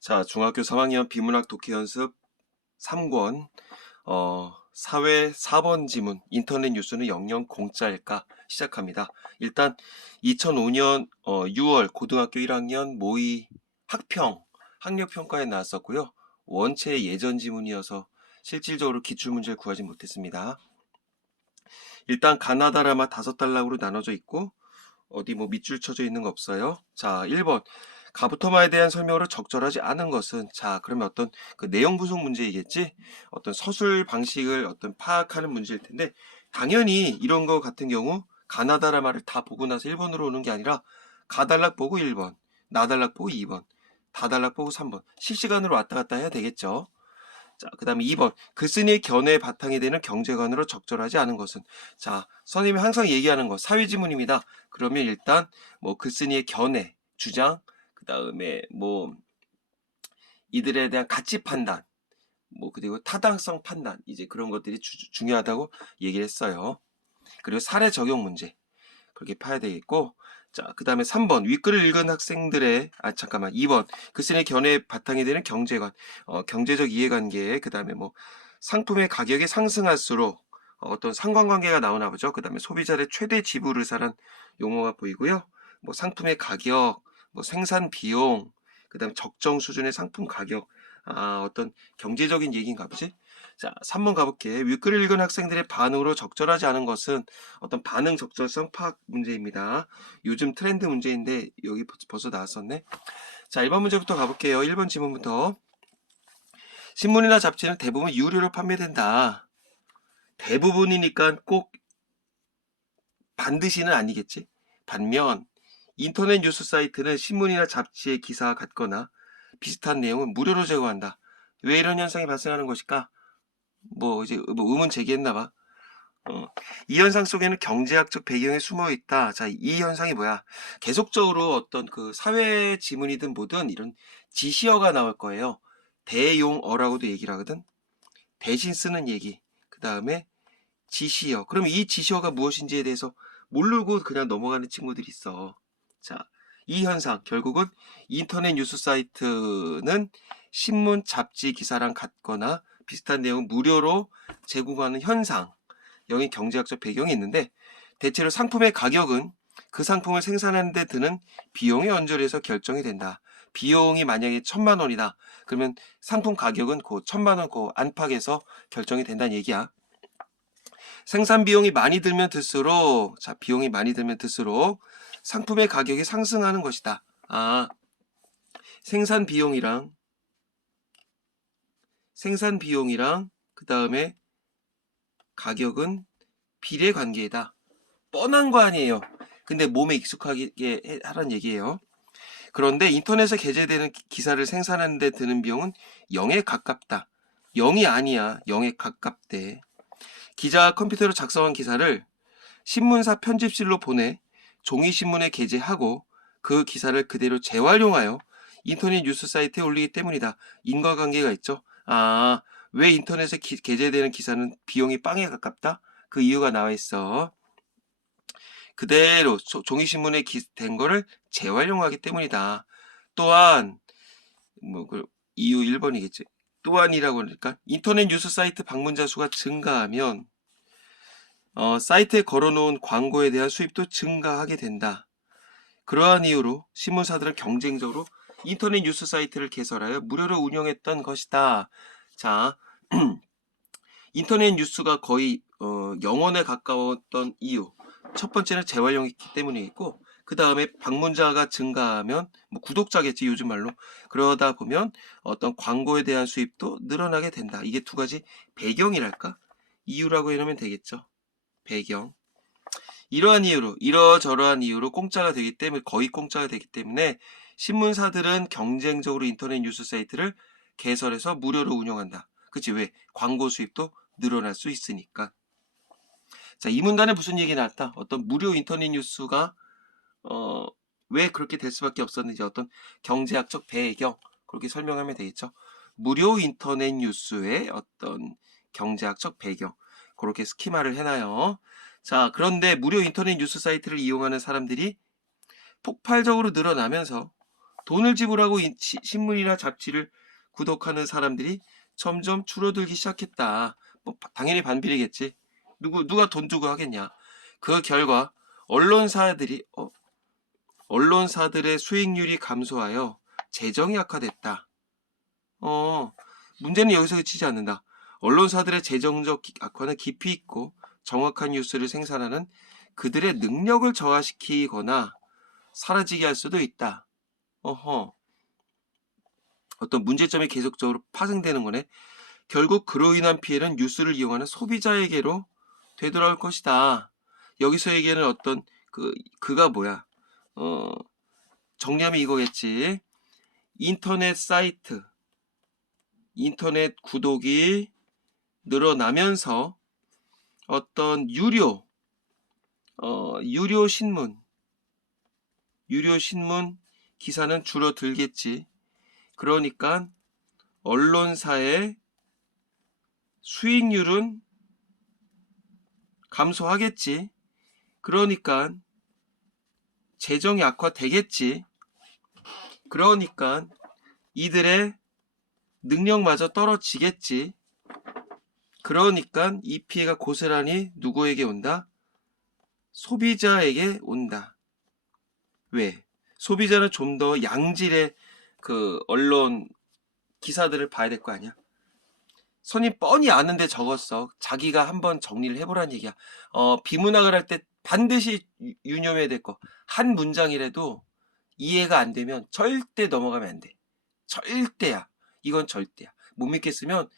자, 중학교 3학년 비문학 독해 연습 3권, 사회 4번 지문, 인터넷 뉴스는 영영 공짜일까? 시작합니다. 일단 2005년 6월 고등학교 1학년 모의 학력평가에 나왔었고요. 원체 예전 지문이어서 실질적으로 기출문제를 구하지 못했습니다. 일단 가나다라마 5단락으로 나눠져 있고 어디 뭐 밑줄 쳐져 있는 거 없어요. 자, 1번. 가부터마에 대한 설명으로 적절하지 않은 것은, 자, 그러면 어떤 그 내용 분석 문제이겠지? 어떤 서술 방식을 어떤 파악하는 문제일 텐데, 당연히 이런 거 같은 경우 가나다라마를 다 보고 나서 1번으로 오는 게 아니라 가단락 보고 1번, 나단락 보고 2번, 다단락 보고 3번 실시간으로 왔다 갔다 해야 되겠죠. 자, 그 다음에 2번. 글쓴이의 견해의 바탕이 되는 경제관으로 적절하지 않은 것은. 자, 선생님이 항상 얘기하는 거, 사회지문입니다. 그러면 일단, 뭐, 글쓴이의 견해, 주장, 그 다음에 뭐, 이들에 대한 가치 판단, 뭐, 그리고 타당성 판단, 이제 그런 것들이 중요하다고 얘기를 했어요. 그리고 사례 적용 문제. 그렇게 파야 되겠고, 자, 그 다음에 3번. 윗글을 읽은 학생들의, 잠깐만. 2번. 글쓴이의 견해의 바탕이 되는 경제관, 경제적 이해관계, 그 다음에 뭐, 상품의 가격이 상승할수록 어떤 상관관계가 나오나 보죠. 그 다음에 소비자의 최대 지불 의사란 용어가 보이고요. 뭐, 상품의 가격, 뭐, 생산 비용, 그 다음에 적정 수준의 상품 가격, 어떤 경제적인 얘기인가 보지? 자, 3번 가볼게. 윗글을 읽은 학생들의 반응으로 적절하지 않은 것은 어떤 반응 적절성 파악 문제입니다. 요즘 트렌드 문제인데 여기 벌써 나왔었네. 자, 1번 문제부터 가볼게요. 1번 지문부터. 신문이나 잡지는 대부분 유료로 판매된다. 대부분이니까 꼭 반드시는 아니겠지. 반면 인터넷 뉴스 사이트는 신문이나 잡지의 기사와 같거나 비슷한 내용은 무료로 제공한다. 왜 이런 현상이 발생하는 것일까? 뭐 이제 뭐 의문 제기했나 봐. 이 현상 속에는 경제학적 배경이 숨어 있다. 자, 이 현상이 뭐야? 계속적으로 어떤 그 사회 지문이든 뭐든 이런 지시어가 나올 거예요. 대용어라고도 얘기를 하거든. 대신 쓰는 얘기. 그 다음에 지시어. 그럼 이 지시어가 무엇인지에 대해서 모르고 그냥 넘어가는 친구들이 있어. 자, 이 현상 결국은 인터넷 뉴스 사이트는 신문, 잡지 기사랑 같거나 비슷한 내용 무료로 제공하는 현상. 여기 경제학적 배경이 있는데 대체로 상품의 가격은 그 상품을 생산하는 데 드는 비용에 연결해서 결정이 된다. 비용이 만약에 1,000만 원이다. 그러면 상품 가격은 그 1,000만 원 그 안팎에서 결정이 된다는 얘기야. 생산 비용이 많이 들면 들수록, 자, 비용이 많이 들면 들수록 상품의 가격이 상승하는 것이다. 생산 비용이랑 그 다음에 가격은 비례 관계이다. 뻔한 거 아니에요. 근데 몸에 익숙하게 하란 얘기예요. 그런데 인터넷에 게재되는 기사를 생산하는 데 드는 비용은 0에 가깝다. 0이 아니야. 0에 가깝대. 기자가 컴퓨터로 작성한 기사를 신문사 편집실로 보내 종이신문에 게재하고 그 기사를 그대로 재활용하여 인터넷 뉴스 사이트에 올리기 때문이다. 인과관계가 있죠. 왜 인터넷에 게재되는 기사는 비용이 빵에 가깝다? 그 이유가 나와 있어. 그대로 종이신문에 된 거를 재활용하기 때문이다. 또한 그 이유 1번이겠지. 또한이라고 그러니까 인터넷 뉴스 사이트 방문자 수가 증가하면 사이트에 걸어놓은 광고에 대한 수입도 증가하게 된다. 그러한 이유로 신문사들은 경쟁적으로 인터넷 뉴스 사이트를 개설하여 무료로 운영했던 것이다. 자, 인터넷 뉴스가 거의 영원에 가까웠던 이유. 첫 번째는 재활용했기 때문이겠고, 그 다음에 방문자가 증가하면 뭐 구독자겠지 요즘 말로. 그러다 보면 어떤 광고에 대한 수입도 늘어나게 된다. 이게 두 가지 배경이랄까? 이유라고 해놓으면 되겠죠. 배경. 이러저러한 이유로 공짜가 되기 때문에, 거의 공짜가 되기 때문에 신문사들은 경쟁적으로 인터넷 뉴스 사이트를 개설해서 무료로 운영한다. 그치? 왜? 광고 수입도 늘어날 수 있으니까. 자, 이 문단에 무슨 얘기 나왔다? 어떤 무료 인터넷 뉴스가 왜 그렇게 될 수밖에 없었는지 어떤 경제학적 배경, 그렇게 설명하면 되겠죠. 무료 인터넷 뉴스의 어떤 경제학적 배경, 그렇게 스키마를 해놔요. 자, 그런데 무료 인터넷 뉴스 사이트를 이용하는 사람들이 폭발적으로 늘어나면서 돈을 지불하고 신문이나 잡지를 구독하는 사람들이 점점 줄어들기 시작했다. 뭐 당연히 반비례겠지. 누가 돈 주고 하겠냐. 그 결과 언론사들의 수익률이 감소하여 재정이 악화됐다. 문제는 여기서 그치지 않는다. 언론사들의 재정적 악화는 깊이 있고 정확한 뉴스를 생산하는 그들의 능력을 저하시키거나 사라지게 할 수도 있다. 어떤 문제점이 계속적으로 파생되는 거네. 결국 그로 인한 피해는 뉴스를 이용하는 소비자에게로 되돌아올 것이다. 여기서 얘기하는 어떤 그가 뭐야? 정리하면 이거겠지. 인터넷 사이트, 인터넷 구독이 늘어나면서 어떤 유료 신문 기사는 줄어들겠지. 그러니까 언론사의 수익률은 감소하겠지. 그러니까 재정이 악화되겠지. 그러니까 이들의 능력마저 떨어지겠지. 그러니까 이 피해가 고스란히 누구에게 온다? 소비자에게 온다. 왜? 소비자는 좀 더 양질의 언론 기사들을 봐야 될 거 아니야? 선이 뻔히 아는데 적었어. 자기가 한번 정리를 해보란 얘기야. 비문학을 할 때 반드시 유념해야 될 거. 한 문장이라도 이해가 안 되면 절대 넘어가면 안 돼. 절대야. 이건 절대야. 못 믿겠으면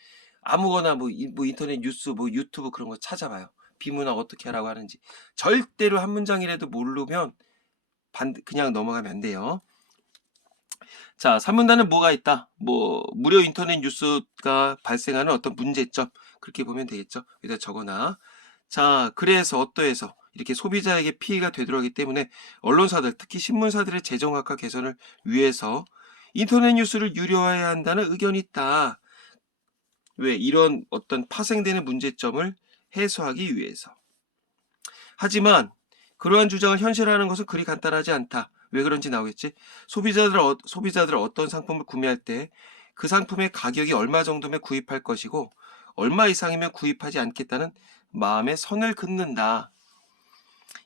아무거나 뭐 인터넷 뉴스, 뭐 유튜브 그런 거 찾아봐요. 비문학 어떻게 하라고 하는지. 절대로 한 문장이라도 모르면 그냥 넘어가면 안 돼요. 자, 3문단은 뭐가 있다? 무료 인터넷 뉴스가 발생하는 어떤 문제점. 그렇게 보면 되겠죠. 여기다 적어놔. 자, 그래서 어떠해서 이렇게 소비자에게 피해가 되도록하기 때문에 언론사들, 특히 신문사들의 재정 악화 개선을 위해서 인터넷 뉴스를 유료화해야 한다는 의견이 있다. 왜? 이런 어떤 파생되는 문제점을 해소하기 위해서. 하지만 그러한 주장을 현실화하는 것은 그리 간단하지 않다. 왜 그런지 나오겠지? 소비자들은 어떤 상품을 구매할 때 그 상품의 가격이 얼마 정도면 구입할 것이고 얼마 이상이면 구입하지 않겠다는 마음의 선을 긋는다.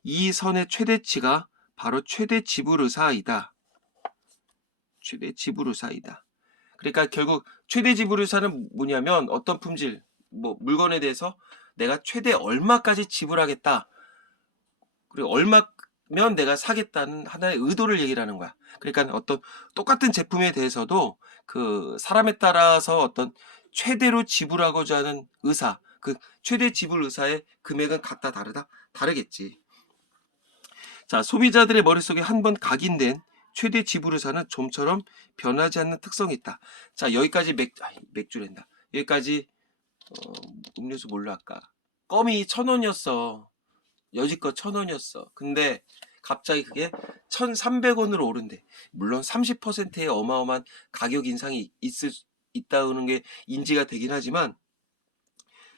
이 선의 최대치가 바로 최대 지불 의사이다. 최대 지불 의사이다. 그러니까 결국 최대 지불 의사는 뭐냐면 어떤 품질, 물건에 대해서 내가 최대 얼마까지 지불하겠다. 그리고 얼마면 내가 사겠다는 하나의 의도를 얘기를 하는 거야. 그러니까 어떤 똑같은 제품에 대해서도 그 사람에 따라서 어떤 최대로 지불하고자 하는 의사, 그 최대 지불 의사의 금액은 각다 다르겠지. 자, 소비자들의 머릿속에 한번 각인된 최대 지불 의사는 좀처럼 변하지 않는 특성이 있다. 자, 여기까지 맥주랜다. 여기까지 음료수 뭘로 할까? 껌이 1,000원이었어. 여지껏 1,000원이었어. 근데 갑자기 그게 1,300원으로 오른대. 물론 30%의 어마어마한 가격 인상이 있다는 게 인지가 되긴 하지만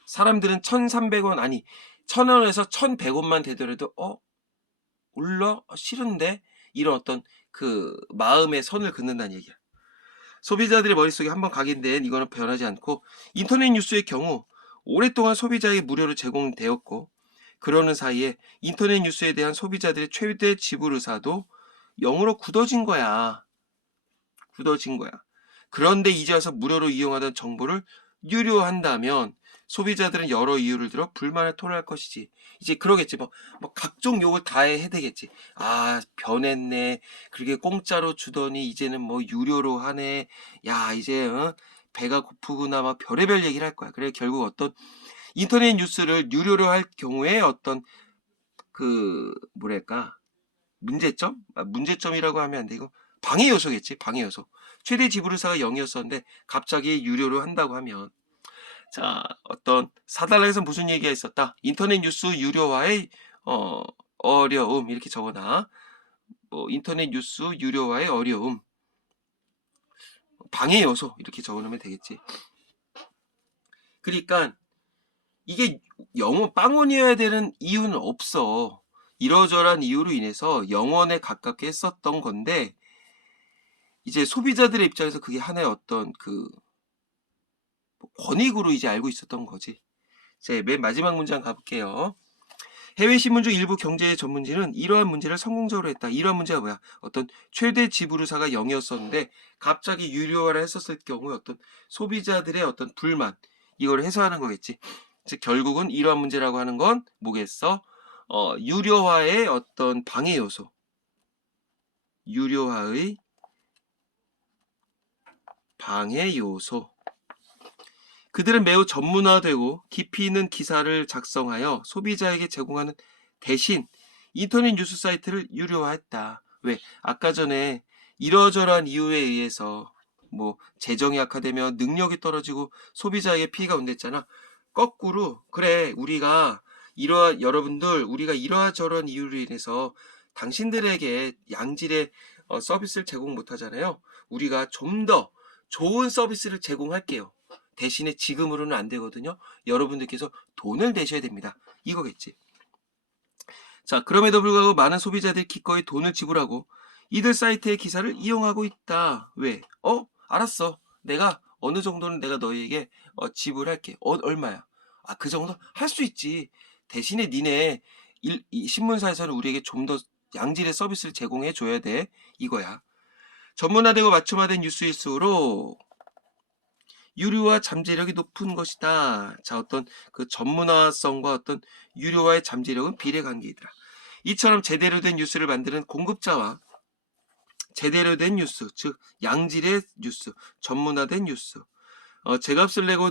사람들은 1,300원 아니 1,000원에서 1,100원만 되더라도 올라? 싫은데? 이런 어떤 그 마음의 선을 긋는다는 얘기야. 소비자들의 머릿속에 한번 각인된 이거는 변하지 않고 인터넷 뉴스의 경우 오랫동안 소비자에게 무료로 제공되었고 그러는 사이에 인터넷 뉴스에 대한 소비자들의 최대 지불 의사도 0으로 굳어진 거야. 그런데 이제 와서 무료로 이용하던 정보를 유료한다면 소비자들은 여러 이유를 들어 불만을 토로할 것이지. 이제 그러겠지. 뭐 각종 욕을 다 해대겠지. 아, 변했네. 그렇게 공짜로 주더니 이제는 뭐 유료로 하네. 야, 이제 배가 고프구나. 막 별의별 얘기를 할 거야. 그래 결국 어떤 인터넷 뉴스를 유료로 할 경우에 어떤 뭐랄까 문제점이라고 하면 안 되고 방해 요소겠지. 방해 요소. 최대 지불 의사가 0이었었는데 갑자기 유료로 한다고 하면 자, 어떤 사달락에서 무슨 얘기가 있었다. 인터넷 뉴스 유료화의 어려움 이렇게 적어놔. 인터넷 뉴스 유료화의 어려움, 방해 요소 이렇게 적어놓으면 되겠지. 그러니까 이게 영원 빵원이어야 되는 이유는 없어. 이러저러한 이유로 인해서 영원에 가깝게 했었던 건데 이제 소비자들의 입장에서 그게 하나의 어떤 그 권익으로 이제 알고 있었던 거지. 제 맨 마지막 문장 가볼게요. 해외 신문 중 일부 경제 전문지는 이러한 문제를 성공적으로 했다. 이러한 문제가 뭐야? 어떤 최대 지불의사가 0이었었는데 갑자기 유료화를 했었을 경우에 어떤 소비자들의 어떤 불만 이걸 해소하는 거겠지. 즉 결국은 이러한 문제라고 하는 건 뭐겠어? 유료화의 어떤 방해 요소. 유료화의 방해 요소. 그들은 매우 전문화되고 깊이 있는 기사를 작성하여 소비자에게 제공하는 대신 인터넷 뉴스 사이트를 유료화했다. 왜? 아까 전에 이러저러한 이유에 의해서 뭐 재정이 악화되면 능력이 떨어지고 소비자에게 피해가 온댔잖아. 거꾸로 그래 우리가 이러저러한 이유로 인해서 당신들에게 양질의 서비스를 제공 못하잖아요. 우리가 좀 더 좋은 서비스를 제공할게요. 대신에 지금으로는 안 되거든요. 여러분들께서 돈을 내셔야 됩니다. 이거겠지. 자, 그럼에도 불구하고 많은 소비자들이 기꺼이 돈을 지불하고 이들 사이트의 기사를 이용하고 있다. 왜? 알았어. 내가 어느 정도는 내가 너희에게 지불할게. 얼마야? 아, 그 정도? 할 수 있지. 대신에 니네 이 신문사에서는 우리에게 좀 더 양질의 서비스를 제공해 줘야 돼. 이거야. 전문화되고 맞춤화된 뉴스일수록 유료화 잠재력이 높은 것이다. 자, 어떤 그 전문화성과 어떤 유료화의 잠재력은 비례관계이더라. 이처럼 제대로 된 뉴스를 만드는 공급자와 제대로 된 뉴스, 즉 양질의 뉴스, 전문화된 뉴스, 제값을 내고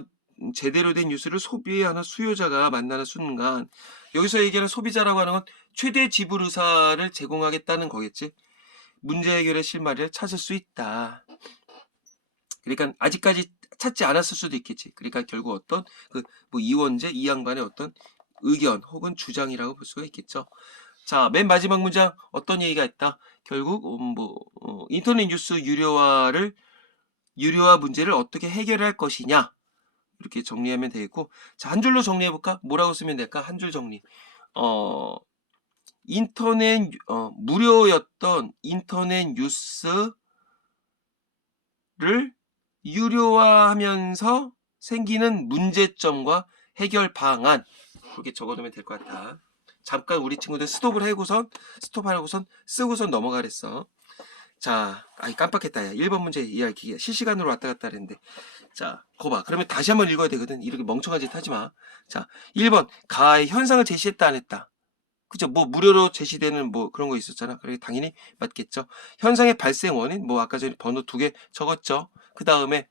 제대로 된 뉴스를 소비하는 수요자가 만나는 순간 여기서 얘기하는 소비자라고 하는 건 최대 지불 의사를 제공하겠다는 거겠지. 문제 해결의 실마리를 찾을 수 있다. 그러니까 아직까지 찾지 않았을 수도 있겠지. 그러니까 결국 어떤 뭐 이원재 이 양반의 어떤 의견 혹은 주장이라고 볼 수가 있겠죠. 자, 맨 마지막 문장 어떤 얘기가 있다. 결국 인터넷 뉴스 유료화 문제를 어떻게 해결할 것이냐 이렇게 정리하면 되겠고, 자, 한 줄로 정리해 볼까? 뭐라고 쓰면 될까? 한 줄 정리. 무료였던 인터넷 뉴스를 유료화하면서 생기는 문제점과 해결 방안, 그렇게 적어두면 될 것 같아. 잠깐 우리 친구들 스톱하고선 쓰고선 넘어가랬어. 자, 깜빡했다. 야, 1번 문제 이야기 실시간으로 왔다 갔다 했는데. 자, 거봐. 그러면 다시 한번 읽어야 되거든. 이렇게 멍청한 짓 하지 마. 자, 1번 가의 현상을 제시했다 안 했다. 그죠? 뭐 무료로 제시되는 뭐 그런 거 있었잖아. 그래 당연히 맞겠죠. 현상의 발생 원인 뭐 아까 전에 번호 2개 적었죠. 그 다음에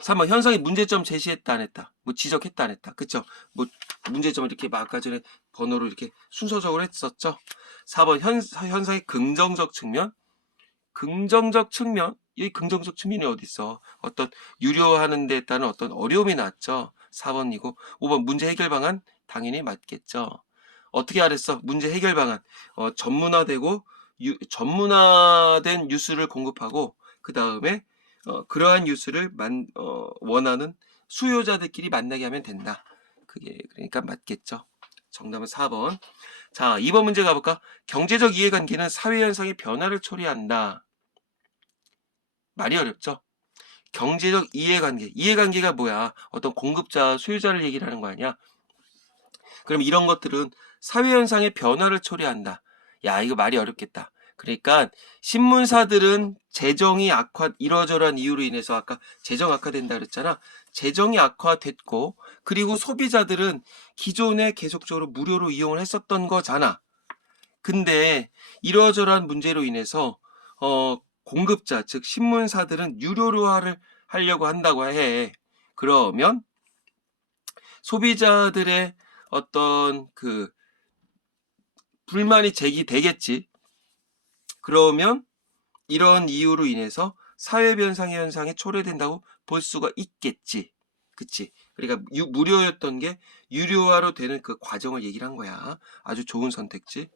3번 현상의 문제점 제시했다 안 했다. 뭐 지적했다 안 했다. 그쵸? 뭐 문제점을 이렇게 막 아까 전에 번호로 이렇게 순서적으로 했었죠. 4번 현상의 긍정적 측면. 이 긍정적 측면이 어디 있어? 어떤 유료하는 데 따른 어떤 어려움이 났죠. 4번이고 5번 문제 해결 방안 당연히 맞겠죠. 어떻게 알았어? 문제 해결 방안. 전문화된 뉴스를 공급하고 그 다음에 그러한 뉴스를 원하는 수요자들끼리 만나게 하면 된다. 그게 그러니까 맞겠죠. 정답은 4번. 자, 2번 문제 가볼까? 경제적 이해관계는 사회현상의 변화를 초래한다. 말이 어렵죠? 경제적 이해관계가 뭐야? 어떤 공급자, 수요자를 얘기를 하는 거 아니야? 그럼 이런 것들은 사회현상의 변화를 초래한다. 야, 이거 말이 어렵겠다. 그러니까 신문사들은 이러저러한 이유로 인해서 아까 재정 악화된다 그랬잖아. 재정이 악화됐고 그리고 소비자들은 기존에 계속적으로 무료로 이용을 했었던 거잖아. 근데 이러저러한 문제로 인해서 공급자, 즉 신문사들은 유료화를 하려고 한다고 해. 그러면 소비자들의 어떤 불만이 제기되겠지. 그러면 이런 이유로 인해서 사회변상의 현상이 초래된다고 볼 수가 있겠지. 그치? 그러니까 무료였던 게 유료화로 되는 그 과정을 얘기를 한 거야. 아주 좋은 선택지.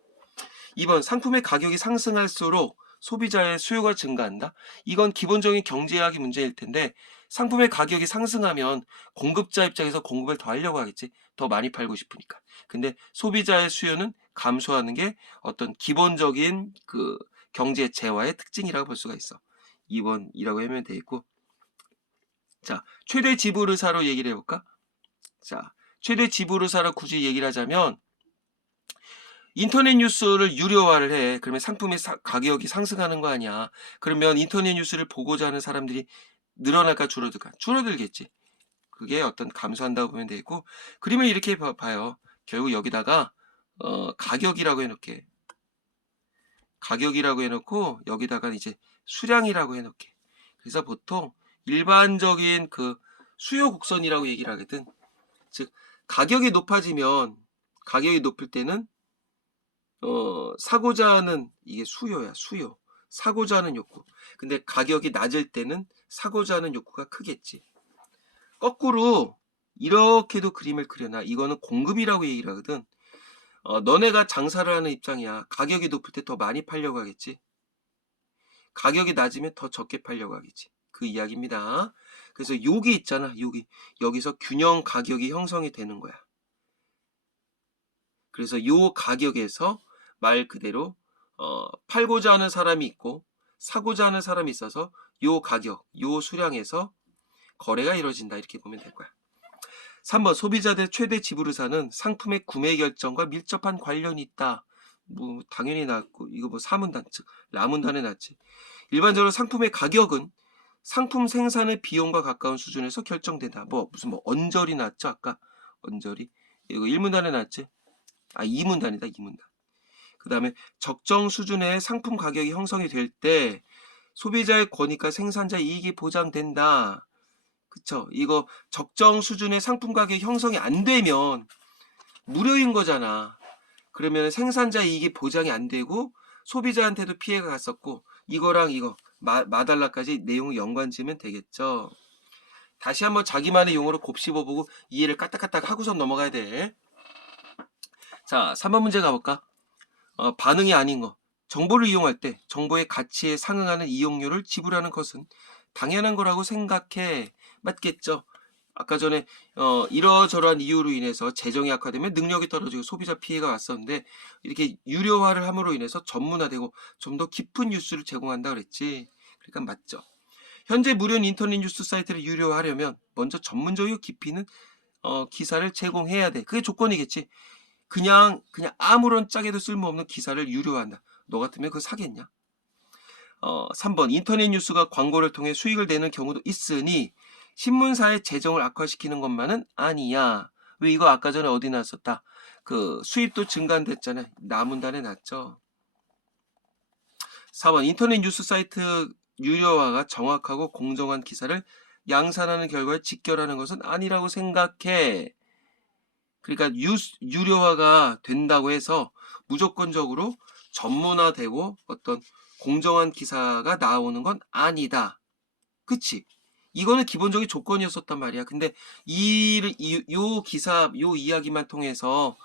2번 상품의 가격이 상승할수록 소비자의 수요가 증가한다. 이건 기본적인 경제학의 문제일 텐데 상품의 가격이 상승하면 공급자 입장에서 공급을 더 하려고 하겠지. 더 많이 팔고 싶으니까. 근데 소비자의 수요는 감소하는 게 어떤 기본적인 경제 재화의 특징이라고 볼 수가 있어. 2번이라고 하면 되겠고. 자, 최대 지불의사로 얘기를 해볼까? 자, 최대 지불의사로 굳이 얘기를 하자면 인터넷 뉴스를 유료화를 해. 그러면 상품의 가격이 상승하는 거 아니야. 그러면 인터넷 뉴스를 보고자 하는 사람들이 늘어날까 줄어들까? 줄어들겠지. 그게 어떤 감소한다고 보면 되고, 그림을 이렇게 봐요. 결국 여기다가 가격이라고 해놓게. 가격이라고 해놓고 여기다가 이제 수량이라고 해놓게. 그래서 보통 일반적인 그 수요 곡선이라고 얘기를 하거든. 즉 가격이 높아지면, 가격이 높을 때는 사고자 하는, 이게 수요야, 수요. 사고자 하는 욕구. 근데 가격이 낮을 때는 사고자 하는 욕구가 크겠지. 거꾸로 이렇게도 그림을 그려놔. 이거는 공급이라고 얘기를 하거든. 너네가 장사를 하는 입장이야. 가격이 높을 때 더 많이 팔려고 하겠지. 가격이 낮으면 더 적게 팔려고 하겠지. 그 이야기입니다. 그래서 여기 있잖아. 여기서 균형 가격이 형성이 되는 거야. 그래서 요 가격에서 말 그대로 팔고자 하는 사람이 있고 사고자 하는 사람이 있어서 요 가격, 요 수량에서 거래가 이루어진다. 이렇게 보면 될 거야. 3번 소비자들의 최대 지불의사는 상품의 구매 결정과 밀접한 관련이 있다. 뭐 당연히 낫고, 이거 뭐 사문단, 즉 라문단에 낫지. 일반적으로 상품의 가격은 상품 생산의 비용과 가까운 수준에서 결정된다. 무슨 언저리 낫죠? 아까 언저리. 이거 1문단에 낫지? 2문단이다. 2문단. 그 다음에 적정 수준의 상품 가격이 형성이 될 때 소비자의 권익과 생산자 이익이 보장된다. 그쵸? 이거 적정 수준의 상품 가격 형성이 안 되면 무료인 거잖아. 그러면 생산자 이익이 보장이 안 되고 소비자한테도 피해가 갔었고, 이거랑 이거 마달라까지 내용을 연관지으면 되겠죠. 다시 한번 자기만의 용어로 곱씹어보고 이해를 까딱까딱 하고선 넘어가야 돼. 자, 3번 문제 가볼까? 반응이 아닌 거. 정보를 이용할 때 정보의 가치에 상응하는 이용료를 지불하는 것은 당연한 거라고 생각해. 맞겠죠? 아까 전에 이러저러한 이유로 인해서 재정이 악화되면 능력이 떨어지고 소비자 피해가 왔었는데, 이렇게 유료화를 함으로 인해서 전문화되고 좀 더 깊은 뉴스를 제공한다 그랬지. 그러니까 맞죠. 현재 무료 인터넷 뉴스 사이트를 유료화하려면 먼저 전문적이고 깊이 있는 기사를 제공해야 돼. 그게 조건이겠지. 그냥 아무런 짝에도 쓸모없는 기사를 유료화한다. 너 같으면 그거 사겠냐? 3번 인터넷 뉴스가 광고를 통해 수익을 내는 경우도 있으니 신문사의 재정을 악화시키는 것만은 아니야. 왜? 이거 아까 전에 어디 나왔었다. 그 수입도 증가됐잖아. 나문단에 났죠. 4번 인터넷 뉴스 사이트 유료화가 정확하고 공정한 기사를 양산하는 결과에 직결하는 것은 아니라고 생각해. 그러니까 유료화가 된다고 해서 무조건적으로 전문화되고 어떤 공정한 기사가 나오는 건 아니다. 그치? 이거는 기본적인 조건이었었단 말이야. 근데 요 기사, 요 이야기만 통해서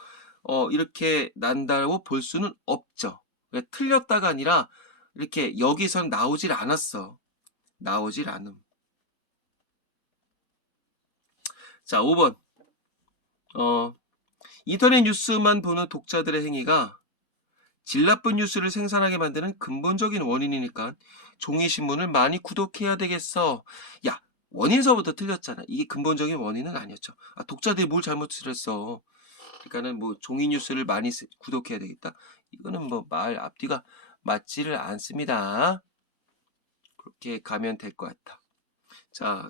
이렇게 난다고 볼 수는 없죠. 그러니까 틀렸다가 아니라 이렇게 여기선 나오질 않았어. 나오질 않음. 자, 5번. 인터넷 뉴스만 보는 독자들의 행위가 질 나쁜 뉴스를 생산하게 만드는 근본적인 원인이니까 종이신문을 많이 구독해야 되겠어. 야, 원인서부터 틀렸잖아. 이게 근본적인 원인은 아니었죠. 독자들이 뭘 잘못을 했어. 그러니까는 종이 뉴스를 많이 구독해야 되겠다. 이거는 말 앞뒤가 맞지를 않습니다. 그렇게 가면 될 것 같아. 자,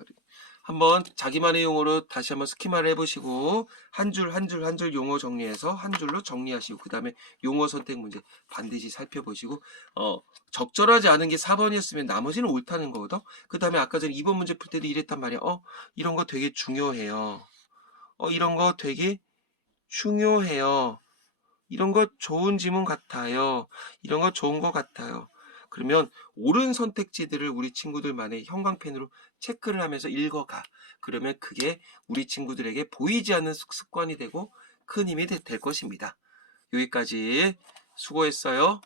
한번 자기만의 용어로 다시 한번 스키마를 해보시고 한 줄 한 줄 용어 정리해서 한 줄로 정리하시고, 그 다음에 용어 선택 문제 반드시 살펴보시고 적절하지 않은 게 4번이었으면 나머지는 옳다는 거거든. 그 다음에 아까 전에 2번 문제 풀 때도 이랬단 말이야. 이런 거 되게 중요해요. 이런 거 되게 중요해요. 이런 거 좋은 지문 같아요. 이런 거 좋은 거 같아요. 그러면 옳은 선택지들을 우리 친구들만의 형광펜으로 체크를 하면서 읽어가. 그러면 그게 우리 친구들에게 보이지 않는 습관이 되고 큰 힘이 될 것입니다. 여기까지 수고했어요.